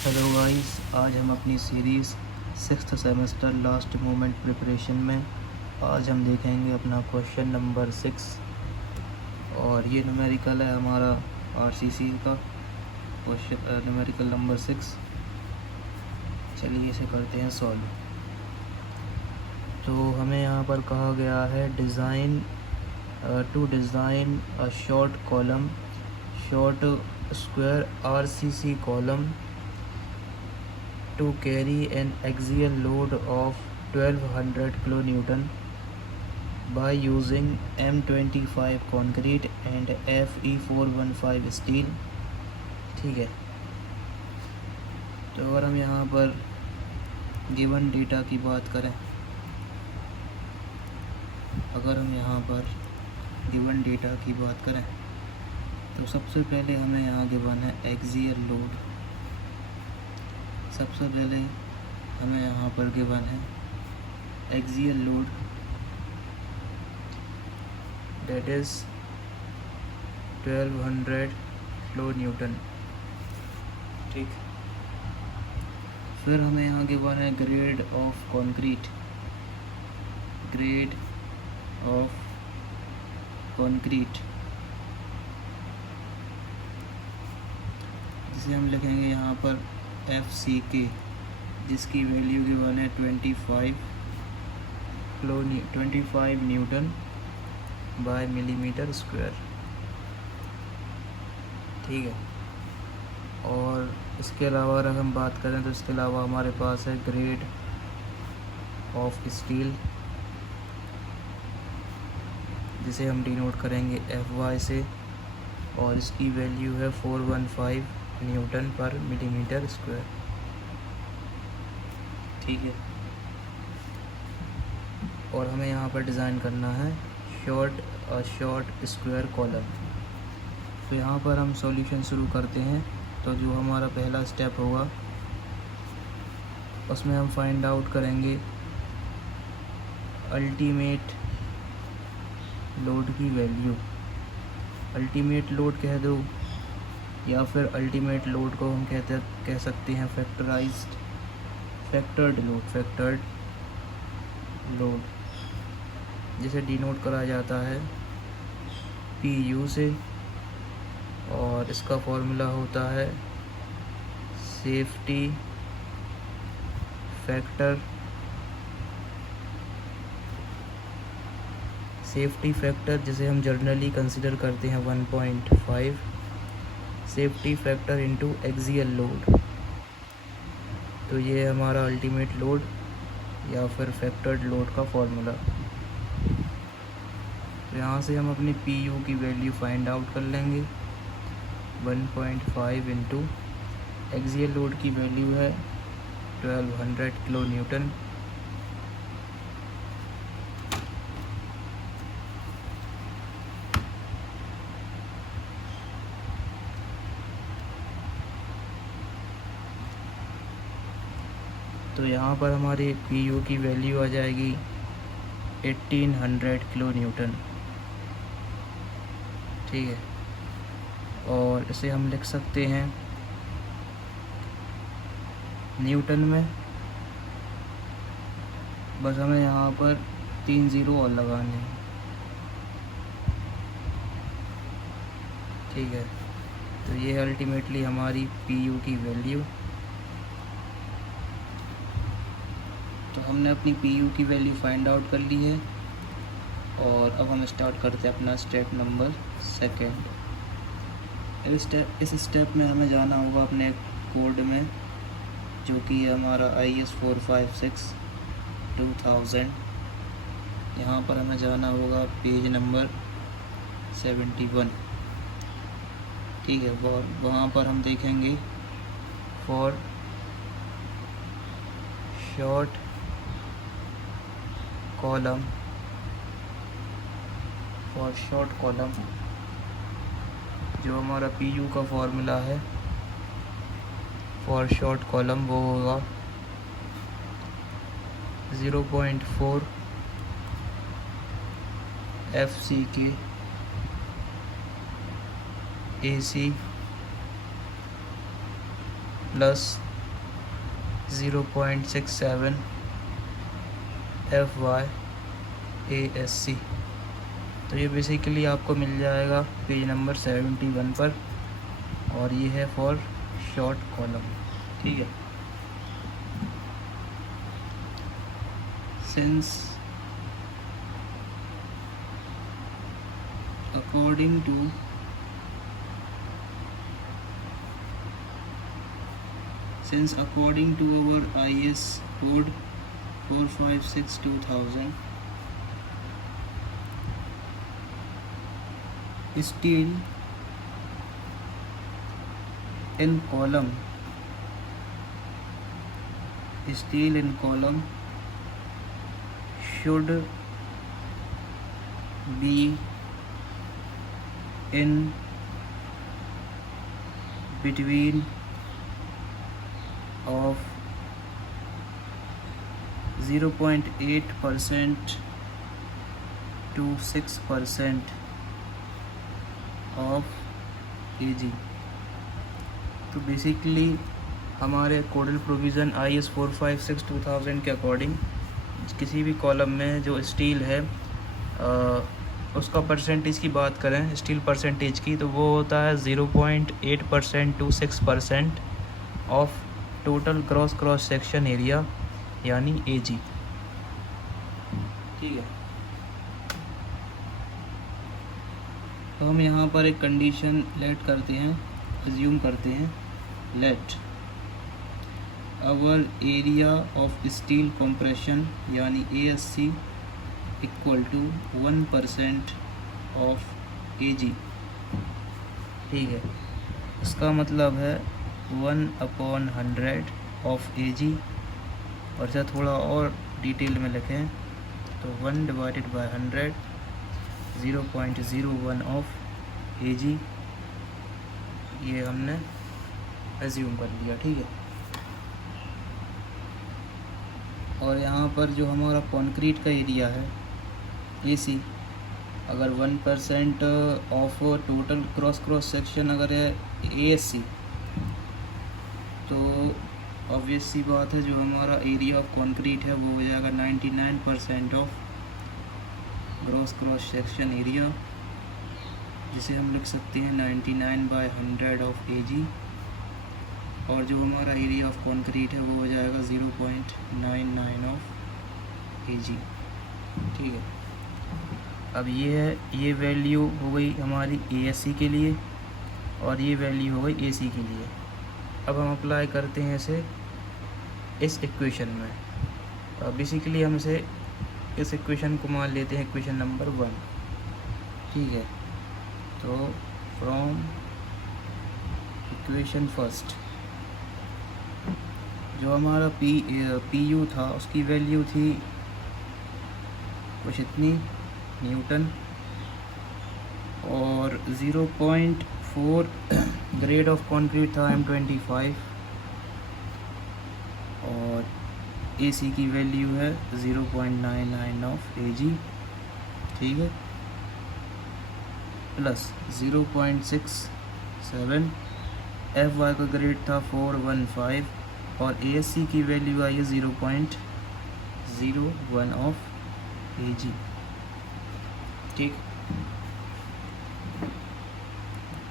Hello guys, आज हम अपनी series sixth semester last moment preparation में आज हम देखेंगे अपना क्वेश्चन नंबर 6 और ये न्यूमेरिकल है हमारा आरसीसी का क्वेश्चन न्यूमेरिकल नंबर 6। चलिए इसे करते हैं सॉल्व। तो हमें यहाँ पर कहा गया है to design a short square RCC column to carry an axial load of 1200 kilonewton by using M25 concrete and Fe415 steel। ठीक है, तो अगर हम यहाँ पर गिवन डेटा की बात करें, तो सबसे पहले हमें यहाँ गिवन है एक्सियल लोड। सबसे पहले हमें यहाँ पर गिवन है axial load, that is 1200 kilo Newton. ठीक, फिर हमें यहाँ गिवन है ग्रेड ऑफ कंक्रीट, जिसे हम लिखेंगे यहाँ पर FCK, जिसकी वैल्यू गिवन है 25 न्यूटन बाय मिलीमीटर स्क्वायर। ठीक है, और इसके अलावा अगर हम बात करें तो इसके अलावा हमारे पास है ग्रेड ऑफ स्टील, जिसे हम डिनोट करेंगे FY से, और इसकी वैल्यू है 415 न्यूटन पर मिलीमीटर स्क्वायर। ठीक है, और हमें यहाँ पर डिज़ाइन करना है शॉर्ट स्क्वायर कॉलम। तो यहाँ पर हम सॉल्यूशन शुरू करते हैं। तो जो हमारा पहला स्टेप होगा उसमें हम फाइंड आउट करेंगे अल्टीमेट लोड की वैल्यू। अल्टीमेट लोड कह दो या फिर अल्टीमेट लोड को हम कह सकते हैं फैक्टर्ड लोड, जिसे डिनोट करा जाता है PU से, और इसका फॉर्मूला होता है सेफ्टी फैक्टर, जिसे हम जनरली कंसिडर करते हैं 1.5 safety factor into axial load. तो ये हमारा अल्टीमेट लोड या फिर फैक्टर्ड लोड का फॉर्मूला। तो यहाँ से हम अपनी PU की वैल्यू फाइंड आउट कर लेंगे। 1.5 इंटू एक्सियल लोड की वैल्यू है 1200 किलो न्यूटन, तो यहाँ पर हमारी PU की वैल्यू आ जाएगी 1800 किलो न्यूटन। ठीक है, और इसे हम लिख सकते हैं न्यूटन में। बस हमें यहाँ पर 3 ज़ीरो और लगाने हैं। ठीक है, तो ये अल्टीमेटली हमारी PU की वैल्यू। तो हमने अपनी PU की वैल्यू फाइंड आउट कर ली है, और अब हम स्टार्ट करते हैं अपना स्टेप नंबर 2। इस स्टेप में हमें जाना होगा अपने कोड में, जो कि है हमारा IS 456/2000। यहाँ पर हमें जाना होगा पेज नंबर 71। ठीक है, वहाँ पर हम देखेंगे फॉर शॉर्ट कॉलम, जो हमारा PU का फॉर्मूला है फॉर शॉर्ट कॉलम, वो होगा 0.4 FCK AC प्लस 0.67 FYASC। तो ये बेसिकली आपको मिल जाएगा पेज नंबर 71 पर, और ये है फॉर शॉर्ट कॉलम। ठीक है। Since according to our IS code 456/2000, steel in column should be in between of 0.8% to 6% of AG। तो बेसिकली हमारे कोडल प्रोविज़न IS 456/2000 के अकॉर्डिंग किसी भी कॉलम में जो स्टील है उसका परसेंटेज की बात करें, स्टील परसेंटेज की, तो वो होता है 0.8% to 6% of total cross section area, यानी AG। ठीक है। तो हम यहाँ पर एक कंडीशन लेट करते हैं, अज्यूम करते हैं, let our area of steel compression यानी ASC equal to 1% of AG। ठीक है। इसका मतलब है 1/100 ऑफ AG, और इसे थोड़ा और डिटेल में लिखें तो 1/100 0.01 ऑफ AG। ये हमने एज्यूम कर लिया। ठीक है। और यहाँ पर जो हमारा कंक्रीट का एरिया है AC, अगर 1% ऑफ टोटल क्रॉस सेक्शन अगर है ASC, तो ऑब्वियस सी बात है जो हमारा एरिया ऑफ कंक्रीट है वो हो जाएगा 99% ऑफ क्रॉस सेक्शन एरिया, जिसे हम लिख सकते हैं 99/100 ऑफ AG। और जो हमारा एरिया ऑफ कंक्रीट है वो हो जाएगा 0.99 ऑफ AG। ठीक है। अब ये वैल्यू हो गई हमारी ASC के लिए, और ये वैल्यू हो गई AC के लिए। अब हम अप्लाई करते हैं इसे इस इक्वेशन में। बेसिकली हम इसे इस इक्वेशन को मान लेते हैं इक्वेशन नंबर 1। ठीक है। तो फ्रॉम इक्वेशन फर्स्ट जो हमारा PU था उसकी वैल्यू थी कुछ इतनी न्यूटन, और 0.4 ग्रेड ऑफ कंक्रीट था M25, और AC की वैल्यू है 0.99 ऑफ AG। ठीक है। प्लस 0.67 FY का ग्रेड था 415, और ASC की वैल्यू आई है 0.01 ऑफ AG। ठीक।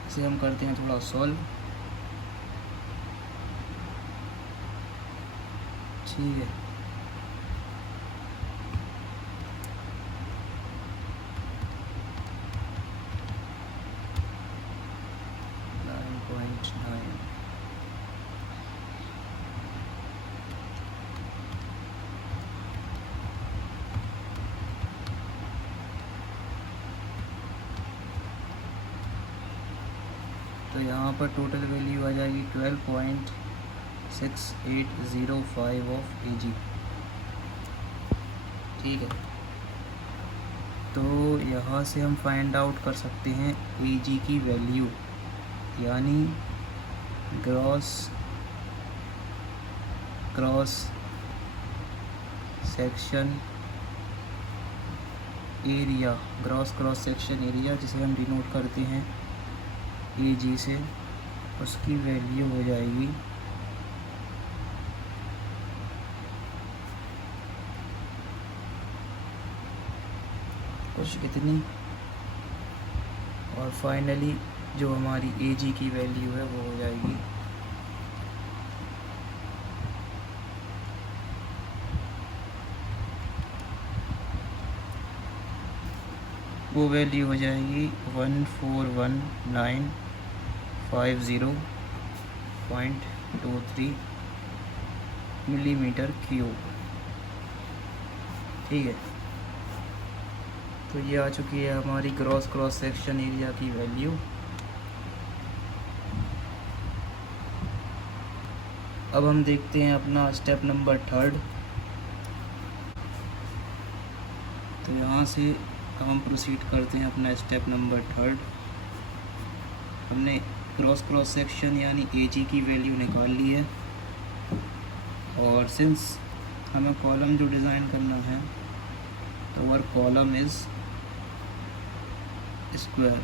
इसे हम करते हैं थोड़ा सॉल्व। ठीक है। तो यहाँ पर टोटल वैल्यू आ जाएगी 12.6805 ऑफ AG। ठीक है। तो यहाँ से हम फाइंड आउट कर सकते हैं AG की वैल्यू, यानी cross section area, cross section area जिसे हम डिनोट करते हैं AG से, उसकी वैल्यू हो जाएगी कुछ इतनी। और फाइनली जो हमारी AG की वैल्यू है वो हो जाएगी वो वैल्यू हो जाएगी 141,950.23 मिलीमीटर क्यूब। ठीक है, तो ये आ चुकी है हमारी क्रॉस सेक्शन एरिया की वैल्यू। अब हम देखते हैं अपना स्टेप नंबर 3। तो यहाँ से अब हम प्रोसीड करते हैं अपना स्टेप नंबर 3। हमने क्रॉस सेक्शन यानी AG की वैल्यू निकाल ली है, और सिंस हमें कॉलम जो डिज़ाइन करना है तो आवर कॉलम इज़ स्क्वायर,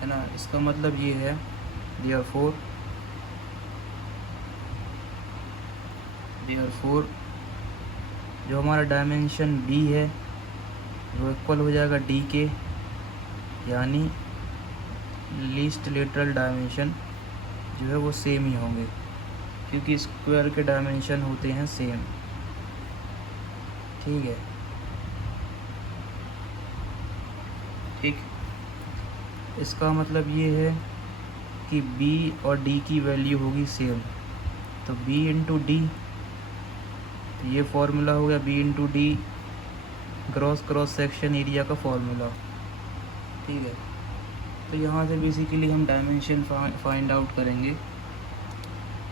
है ना। इसका मतलब ये है therefore जो हमारा डायमेंशन B है वो इक्वल हो जाएगा D के, यानी लीस्ट लेटरल डायमेंशन जो है वो सेम ही होंगे, क्योंकि स्क्वायर के डायमेंशन होते हैं सेम। ठीक है, ठीक। इसका मतलब ये है कि B और D की वैल्यू होगी सेम, तो B इंटू D, तो ये फॉर्मूला हो गया B into D cross section area का फॉर्मूला। ठीक है, तो यहाँ से बेसिकली हम डायमेंशन फाइंड आउट करेंगे।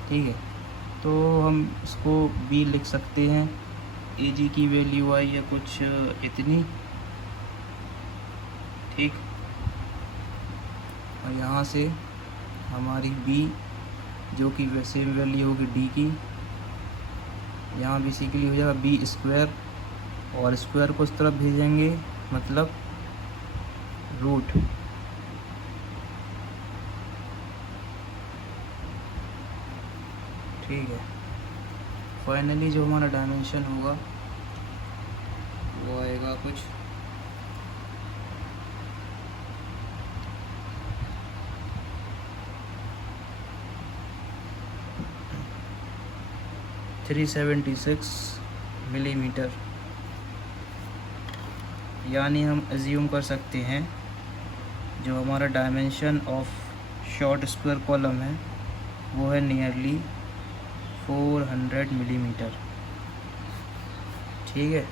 ठीक है, तो हम इसको B लिख सकते हैं, AG की वैल्यू आई है कुछ इतनी। ठीक, और यहाँ से हमारी B जो कि सेम वैल्यू होगी D की, यहाँ बेसिकली हो जाएगा B स्क्वायर, और स्क्वायर को उस तरफ भेजेंगे मतलब रूट। ठीक है, फाइनली जो हमारा डायमेंशन होगा वो आएगा कुछ 376 मिलीमीटर। यानी हम एज्यूम कर सकते हैं जो हमारा dimension of short square column है वो है नियरली 400 मिलीमीटर। ठीक है,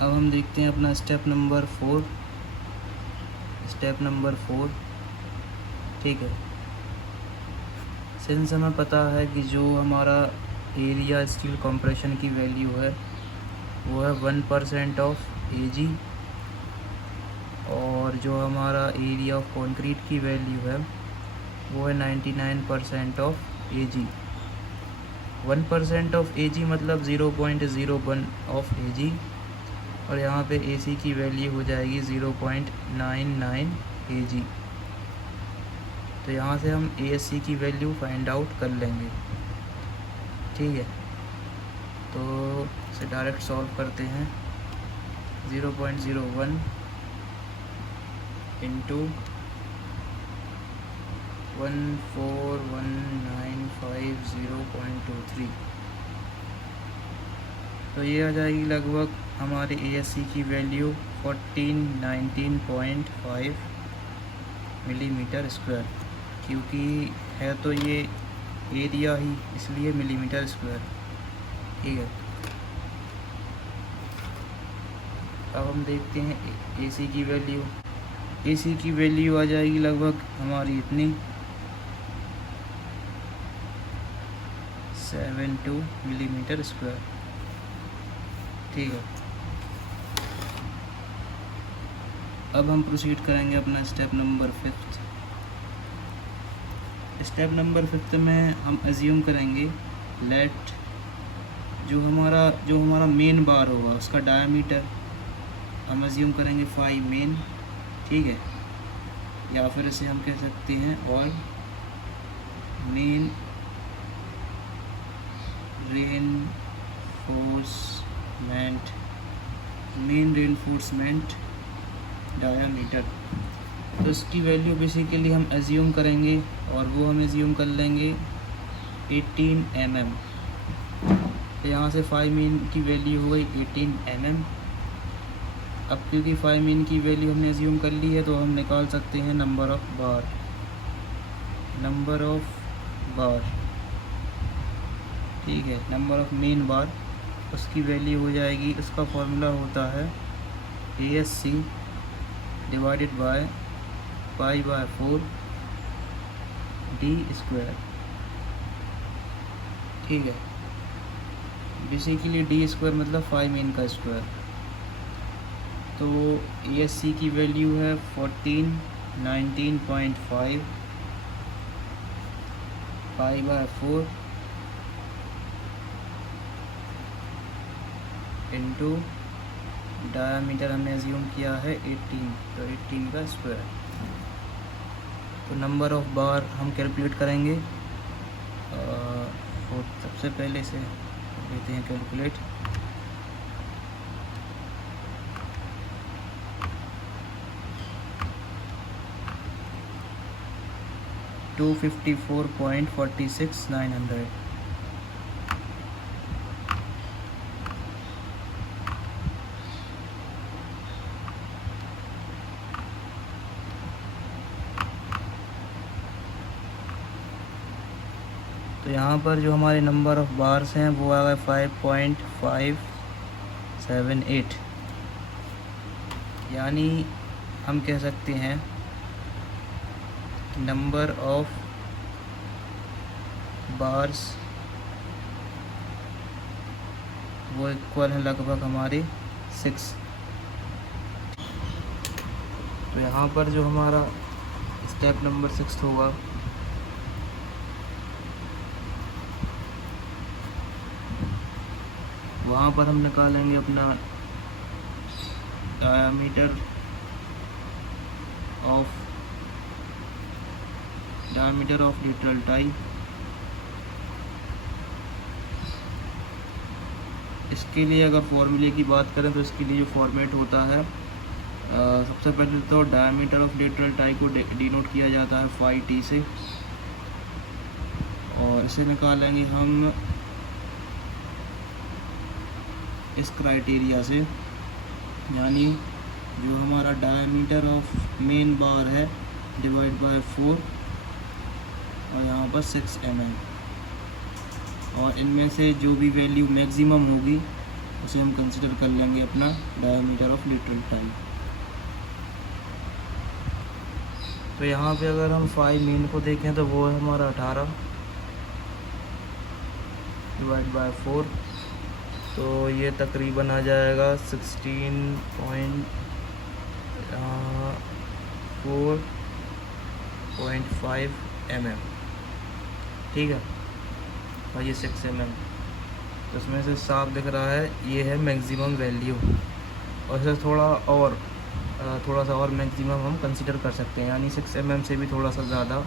अब हम देखते हैं अपना स्टेप नंबर 4। ठीक है, सिंस हमें पता है कि जो हमारा एरिया स्टील कंप्रेशन की वैल्यू है वो है 1% ऑफ AG, और जो हमारा एरिया ऑफ कंक्रीट की वैल्यू है वो है 99% ऑफ AG। 1% ऑफ AG मतलब 0.01 ऑफ AG, और यहाँ पे AC की वैल्यू हो जाएगी 0.99 AG। तो यहाँ से हम ASC की वैल्यू फाइंड आउट कर लेंगे। ठीक है, तो इसे डायरेक्ट सॉल्व करते हैं। 0.01 इंटू 141950.23, तो ये आ जाएगी लगभग हमारे ASC की वैल्यू 1419.5 मिलीमीटर स्क्वायर, क्योंकि है तो ये एरिया ही इसलिए मिलीमीटर स्क्वायर। ठीक है, अब हम देखते हैं AC की वैल्यू। AC की वैल्यू आ जाएगी लगभग हमारी इतनी 72 मिलीमीटर स्क्वायर। ठीक है, अब हम प्रोसीड करेंगे अपना स्टेप नंबर 5। स्टेप नंबर 5 में हम एज्यूम करेंगे लेट जो हमारा मेन बार होगा उसका डायमीटर हम एज्यूम करेंगे 5 मेन। ठीक है, या फिर इसे हम कह सकते हैं ऑल मेन रेनफोर्समेंट डायामीटर। तो इसकी वैल्यू बेसिकली हम एज्यूम करेंगे और वो हम एज्यूम कर लेंगे 18 mm। तो यहाँ से 5 मीन की वैल्यू हो गई 18 mm। अब क्योंकि 5 मीन की वैल्यू हमने एज्यूम कर ली है तो हम निकाल सकते हैं नंबर ऑफ़ बार। ठीक है, नंबर ऑफ़ मेन बार, उसकी वैल्यू हो जाएगी, उसका फॉर्मूला होता है ASC डिवाइडेड बाय π/4 d²। ठीक है, बेसिकली d² मतलब 5 मीन का स्क्वायर। तो ASC की वैल्यू है 19.5 π/4 इंटू डायामीटर हमने एज्यूम किया है 18, तो 18 का स्क्वायर। तो नंबर ऑफ़ बार हम कैलकुलेट करेंगे। तो सबसे पहले से लेते हैं कैलकुलेट। $254.46,900। तो यहाँ पर जो हमारे नंबर ऑफ़ बार्स हैं वो आ गए 5.578। यानी हम कह सकते हैं नंबर ऑफ़ बार्स वो इक्वल है लगभग हमारे 6। तो यहाँ पर जो हमारा स्टेप नंबर 6 होगा, वहाँ पर हम निकालेंगे अपना डायामीटर ऑफ लेटरल टाई। इसके लिए अगर फॉर्मूले की बात करें तो इसके लिए जो फॉर्मेट होता है, सबसे पहले तो डायामीटर ऑफ लेटरल टाई को डिनोट किया जाता है phi t से, और इसे निकालेंगे हम इस क्राइटेरिया से। यानी जो हमारा डायामीटर ऑफ मेन बार है डिवाइड बाय 4 और यहाँ पर 6 mm, और इनमें से जो भी वैल्यू मैक्सिमम होगी उसे हम कंसिडर कर लेंगे अपना डायामीटर ऑफ लेटरल टाई। तो यहाँ पे अगर हम 5 मीन को देखें तो वो है हमारा 18 डिवाइड बाय 4, तो ये तकरीबन आ जाएगा 16.4.5 mm। ठीक है, और ये 6 mm। तो इसमें से साफ दिख रहा है ये है मैक्सिमम वैल्यू, और इसे थोड़ा सा और मैक्सिमम हम कंसिडर कर सकते हैं, यानी 6 mm से भी थोड़ा सा ज़्यादा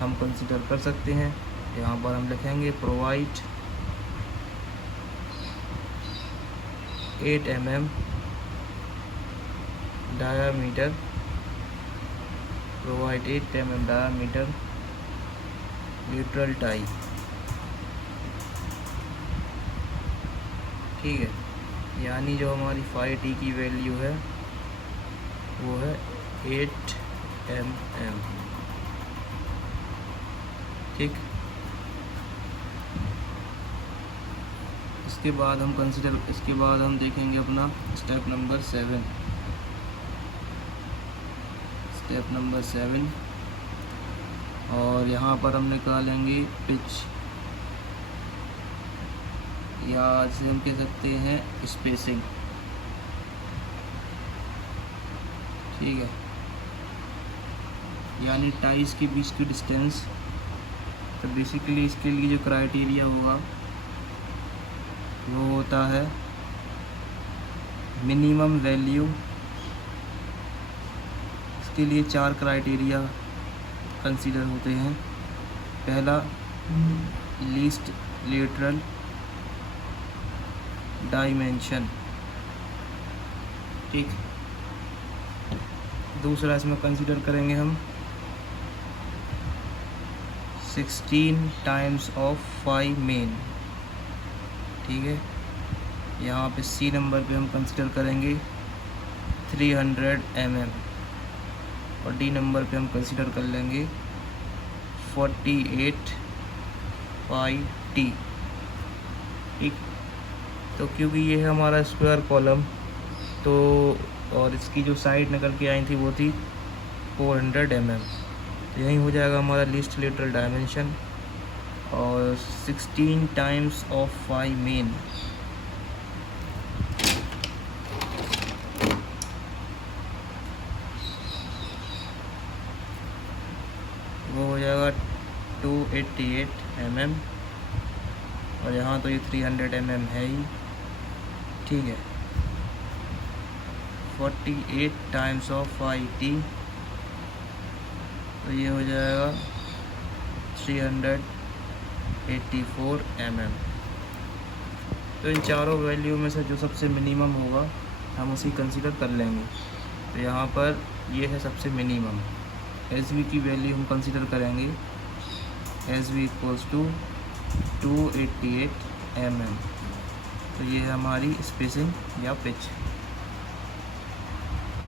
हम कंसिडर कर सकते हैं। यहाँ पर हम लिखेंगे provide 8 mm diameter, provide 8 mm diameter lateral tie. ठीक है, यानी जो हमारी phi t की वैल्यू है वो है 8 mm। ठीक, इसके बाद हम देखेंगे अपना स्टेप नंबर 7। और यहाँ पर हम निकालेंगे पिच, या इसे हम कह सकते हैं स्पेसिंग। ठीक है, यानी टाइज के बीच की डिस्टेंस। तो बेसिकली इसके लिए जो क्राइटेरिया होगा वो होता है मिनिमम वैल्यू। इसके लिए 4 क्राइटेरिया कंसीडर होते हैं। पहला लीस्ट लेटरल डायमेंशन, ठीक। दूसरा इसमें कंसीडर करेंगे हम 16 टाइम्स ऑफ 5 मेन, ठीक है। यहाँ पे सी नंबर पे हम कंसीडर करेंगे 300 mm और डी नंबर पे हम कंसीडर कर लेंगे 48 पाई टी, ठीक। तो क्योंकि ये है हमारा स्क्वायर कॉलम, तो और इसकी जो साइड निकल के आई थी वो थी 400 mm, तो यही हो जाएगा हमारा लीस्ट लेटरल डायमेंशन। और 16 टाइम्स ऑफ 5 मेन, वो हो जाएगा 288 mm, और यहाँ तो ये 300 mm है ही, ठीक है। 48 टाइम्स ऑफ 5t, तो ये हो जाएगा 384 mm। तो इन चारों वैल्यू में से जो सबसे मिनिमम होगा हम उसी कंसीडर कर लेंगे। तो यहाँ पर ये है सबसे मिनिमम, एस वी की वैल्यू हम कंसीडर करेंगे S V equals to 288 mm। तो ये है हमारी स्पेसिंग या पिच।